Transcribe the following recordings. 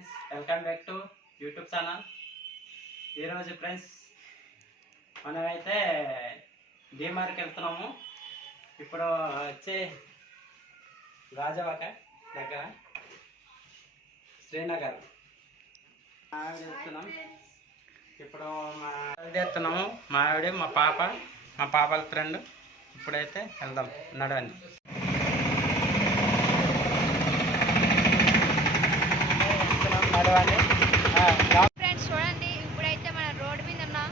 Friends welcome back to YouTube channel. ఈరోజు friends మనమైతే డీమార్కి వెళ్తున్నాము. ఇప్పుడు వచ్చి రాజవాక దగ్గర శ్రీనగర్. ఆవిడ వెళ్తున్నాం. ఇప్పుడు మా ఆవిడ వెళ్తున్నాము. మా ఆవిడ మా పాప మా పాపల ఫ్రెండ్. ఇప్పుడైతే వెళ్దాం నడవండి వెళ్తున్నాం, నడవండి ఆ, రా- ఫ్రెండ్స్ చూడండి ఇప్పుడైతే మన రోడ్డు మీద ఉన్నాం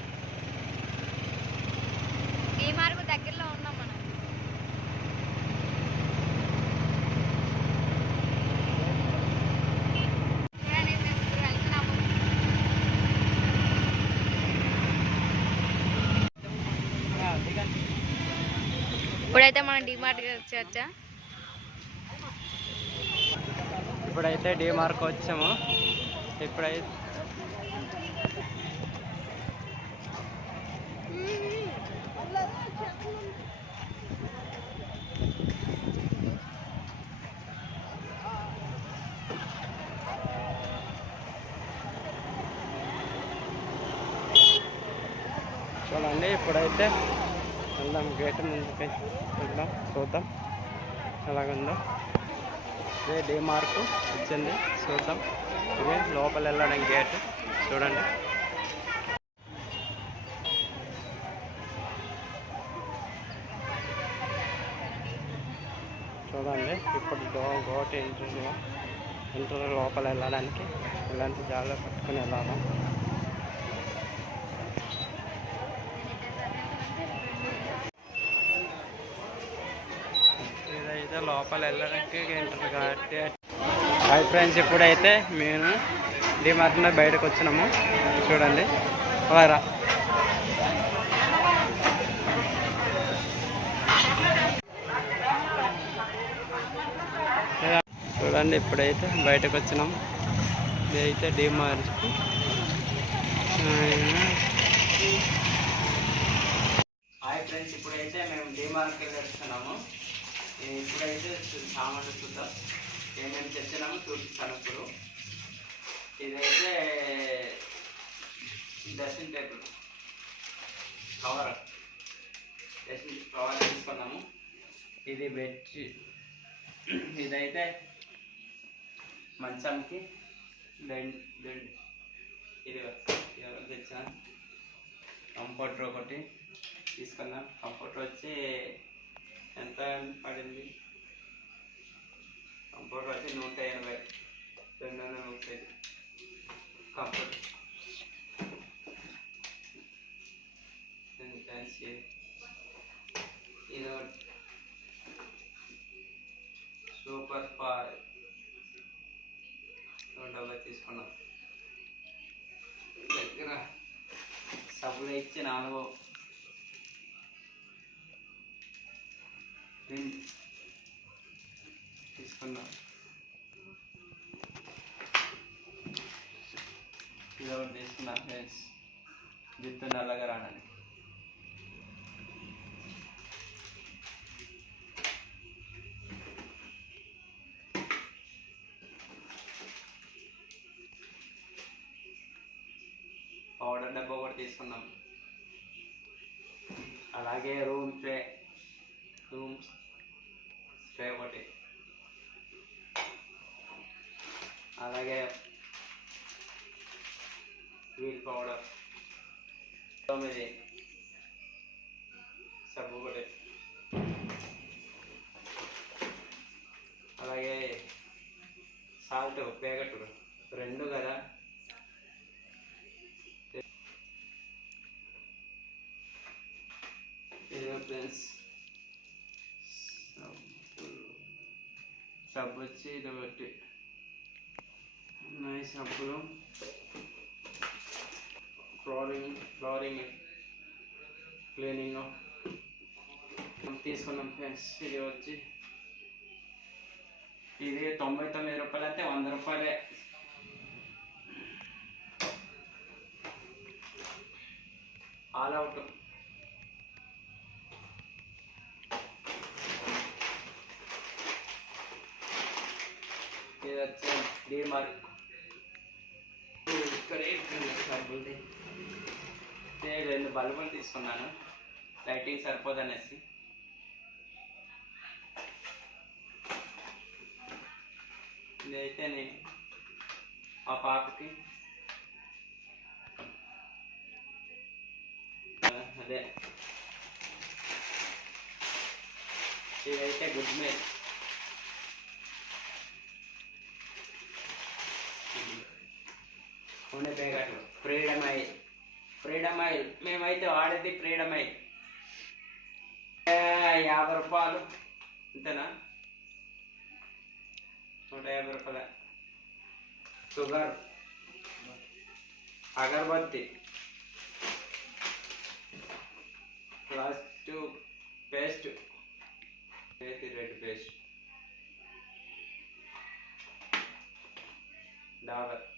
ఈ మార్గు దగ్గరలో ఉన్నాం మనం. చూడండి వెళ్తున్నాము. ఇప్పుడైతే మనం డిమార్ట్కి వచ్చా ఇప్పుడైతే డిమార్క్ వచ్చాము. ఇప్పుడైతే చూడండి ఇప్పుడైతే వెళ్దాం గేట్ ముందుకి వెళ్దాం చూద్దాం. ఎలాగుందో. ఇదే డి మార్కు వచ్చింది చూద్దాం. ఇదే లోపల వెళ్ళడం గేట్ చూడండి. చూడండి ఇప్పుడు డో గోట్ ఎంట్రీలో ఇంటర్ లోపల వెళ్ళడానికి ఇలాంటి జాగ్రత్త పట్టుకుని వెళ్ళాము అయితే లోపల వెళ్ళడానికి ఎంటర్ కాబట్టి. హాయ్ ఫ్రెండ్స్ ఇప్పుడైతే మేము డిమార్ట్ నుండి బయటకు వచ్చినాము. చూడండి. వారా. చూడండి ఇప్పుడైతే బయటకు వచ్చినాం. ఇదైతే డిమార్ట్ హాయ్ ఫ్రెండ్స్ ఇప్పుడైతే మేము డిమార్ట్కి వెళ్తున్నాము ఇప్పుడైతే చూ- సామాన్లు చూద్దాం ఏమేమి తెచ్చినామో చూపిస్తాను ఇప్పుడు. ఇదైతే dressing table cover dressing cover తీసుకున్నాము. ఇది బెడ్షీట్. ఇదైతే మంచంకి బెడ్ బెడ్. ఇది ఎవరు తెచ్చాను? కంఫర్టర్ ఒకటి తీసుకున్నాం. కంఫర్టర్ వచ్చి పడింది. కంఫర్ట్ వచ్చి నూట ఎనభై. రెండు వందల ముప్పై. కంఫర్ట్ ఫ్యాన్సీ ఇది సూపర్ ఫార్ డబ్బా తీసుకున్నాం. దగ్గర సబ్బులు ఇచ్చి నాలుగు నేను తీసుకున్నాం. ఇది ఒకటి తీసుకున్నా ఫ్రెండ్స్. జుట్టు నల్లగా రావడానికి. పౌడర్ డబ్బా ఒకటి తీసుకున్నాం. అలాగే రూమ్ స్ప్రే రూమ్ స్ప్రే ఒకటి అలాగే వీల్ పౌడర్. తొమ్మిది. సబ్బు ఒకటి అలాగే సాల్ట్ ప్యాకెట్ రెండు కదా. ఇదిగో ఫ్రెండ్స్. సబ్బు వచ్చి ఇది ఒకటి. చేసినప్పుడు ఫ్లోరింగ్ ఫ్లోరింగ్ క్లీనింగ్ తీసుకున్నాం ఫ్రెండ్స్ ఇది వచ్చి ఇది తొంభై తొమ్మిది రూపాయలు అయితే వంద రూపాయలే. ఆల్ అవుట్ ఇది వచ్చి డిమార్క్ తీసుకొని సబ్బులది నేను రెండు బల్బులు తీసుకున్నాను. లైటింగ్ సరిపోదనేసి. ఇదైతే నేను మా పాపకి ఆ, అదే. ఇదైతే గుడ్ మేల్ ఉండే ప్యాకెట్లు ఫ్రీడమ్. Oil freedom. ఆయిల్ మేమైతే వాడేది ఫ్రీడమ్. ఆయిల్ యాభై రూపాయలు. అంతేనా నూట యాభై రూపాయల. షుగర్. అగరబత్తి. Last paste. Red paste. Dabur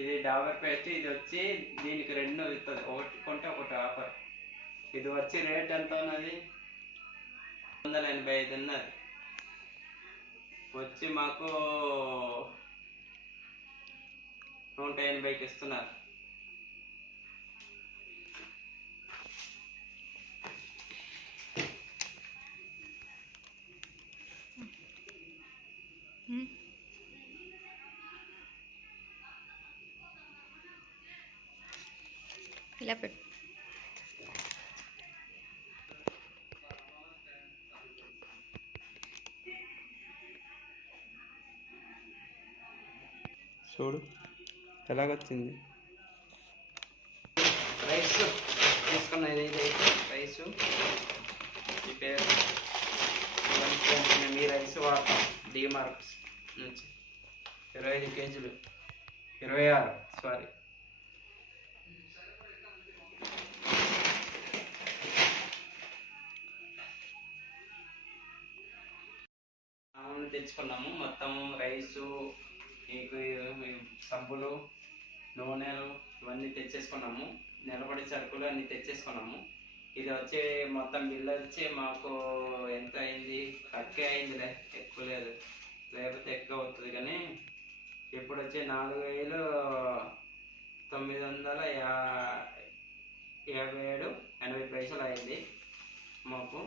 ఇది డాబర్ పేస్ట్ ఇది వచ్చి దీనికి రెండు ఇస్తుంది ఒకటి కొంటే ఒకటి ఆఫర్. ఇది వచ్చి రేట్ ఎంత ఉన్నది వందల ఎనభై ఐదు ఉన్నది వచ్చి మాకు నూట ఎనభైకి ఇస్తున్నారు. ఇలా పెట్టు. చూడు ఎలాగొచ్చింది? రైస్ తీసుకున్నది ఇదైతే రైసు. ఈ పేరు ఈ రైస్ వాడతాం. డిమార్క్స్ నుంచి. ఇరవై ఐదు కేజీలు. ఇరవై ఆరు సారీ. తెచ్చుకున్నాము. మొత్తం రైసు మీకు సబ్బులు నూనెలు ఇవన్నీ తెచ్చేసుకున్నాము. నిలబడి సరుకులు అన్నీ తెచ్చేసుకున్నాము. ఇది వచ్చి మొత్తం బిల్లు వచ్చి మాకు ఎంత అయింది? తక్కువ అయిందిలే ఎక్కువ లేదు. లేకపోతే ఎక్కువ అవుతుంది కానీ ఇప్పుడు వచ్చి నాలుగు వేలు తొమ్మిది వందల యా యాభై ఏడు ఎనభై పైసలు అయింది మాకు.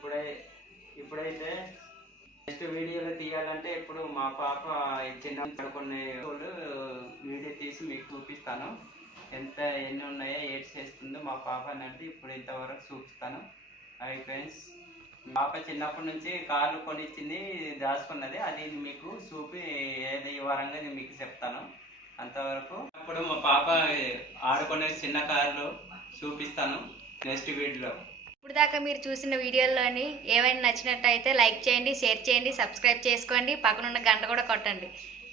ఇప్పుడై ఇప్పుడైతే నెక్స్ట్ వీడియోలో తీయాలంటే ఇప్పుడు మా పాప చిన్న కొన్ని రోజులు వీడియో తీసి మీకు చూపిస్తాను. ఎంత ఎన్ని ఉన్నాయో ఏడ్ చేస్తుందో మా పాప అనేది ఇప్పుడు ఇంతవరకు చూపిస్తాను. అవి ఫ్రెండ్స్ పాప చిన్నప్పటి నుంచి కార్లు కొనిచ్చింది దాచుకున్నది. అది మీకు చూపి ఏది వరంగా నేను మీకు చెప్తాను. అంతవరకు అప్పుడు మా పాప ఆడుకునే చిన్న కార్లు చూపిస్తాను నెక్స్ట్ వీడియోలో ఇప్పుడు దాకా మీరు చూసిన వీడియోలోని ఏమైనా నచ్చినట్టయితే లైక్ చేయండి షేర్ చేయండి సబ్స్క్రైబ్ చేసుకోండి పక్కనున్న గంట కూడా కొట్టండి.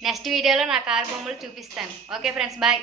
నెక్స్ట్ వీడియోలో నా కార్ బొమ్మలు చూపిస్తాను. Okay friends bye.